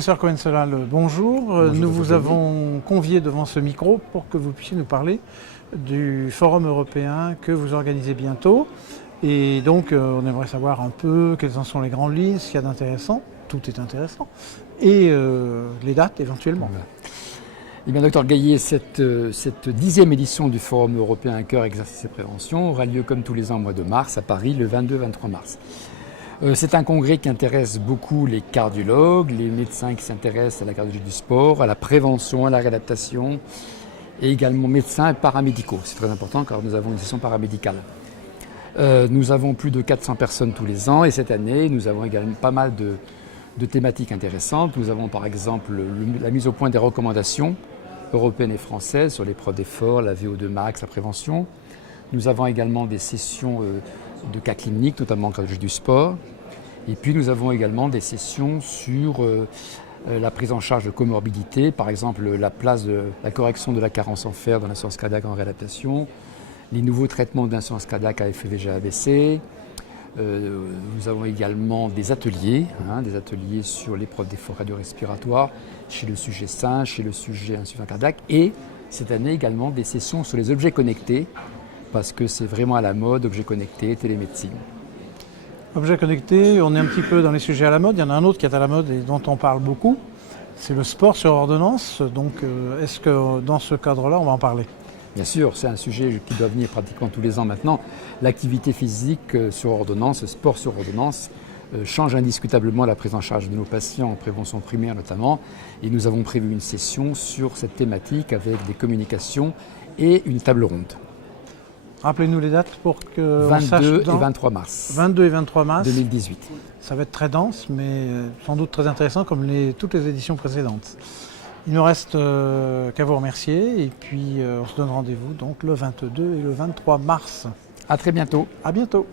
Professeur Cohen-Solal, bonjour. Bonjour. Nous vous avons convié devant ce micro pour que vous puissiez nous parler du Forum européen que vous organisez bientôt. Et donc, on aimerait savoir un peu quelles en sont les grandes lignes, ce qu'il y a d'intéressant, tout est intéressant, et les dates éventuellement. Voilà. Eh bien, docteur Gaillet, cette 10e édition du Forum européen Cœur, Exercice et Prévention aura lieu comme tous les ans au mois de mars à Paris, le 22-23 mars. C'est un congrès qui intéresse beaucoup les cardiologues, les médecins qui s'intéressent à la cardiologie du sport, à la prévention, à la réadaptation, et également médecins et paramédicaux. C'est très important car nous avons une session paramédicale. Nous avons plus de 400 personnes tous les ans et cette année, nous avons également pas mal de thématiques intéressantes. Nous avons par exemple la mise au point des recommandations européennes et françaises sur l'épreuve d'effort, la VO2 max, la prévention. Nous avons également des sessions de cas cliniques, notamment en cardiologie du sport. Et puis nous avons également des sessions sur la prise en charge de comorbidités, par exemple la place de la correction de la carence en fer dans l'insuffisance cardiaque en réadaptation, les nouveaux traitements d'insuffisance cardiaque à FVG-AVC. Nous avons également des ateliers sur l'épreuve d'effort cardio-respiratoire chez le sujet sain, chez le sujet insuffisant cardiaque, et cette année également des sessions sur les objets connectés, parce que c'est vraiment à la mode, objets connectés, télémédecine. Objets connectés, on est un petit peu dans les sujets à la mode. Il y en a un autre qui est à la mode et dont on parle beaucoup, c'est le sport sur ordonnance. Donc est-ce que dans ce cadre-là, on va en parler ? Bien sûr, c'est un sujet qui doit venir pratiquement tous les ans maintenant. L'activité physique sur ordonnance, le sport sur ordonnance, change indiscutablement la prise en charge de nos patients en prévention primaire notamment. Et nous avons prévu une session sur cette thématique avec des communications et une table ronde. Rappelez-nous les dates pour que 22 et 23 mars. 22 et 23 mars 2018. Ça va être très dense, mais sans doute très intéressant comme toutes les éditions précédentes. Il ne reste qu'à vous remercier et puis on se donne rendez-vous donc le 22 et le 23 mars. À très bientôt. À bientôt.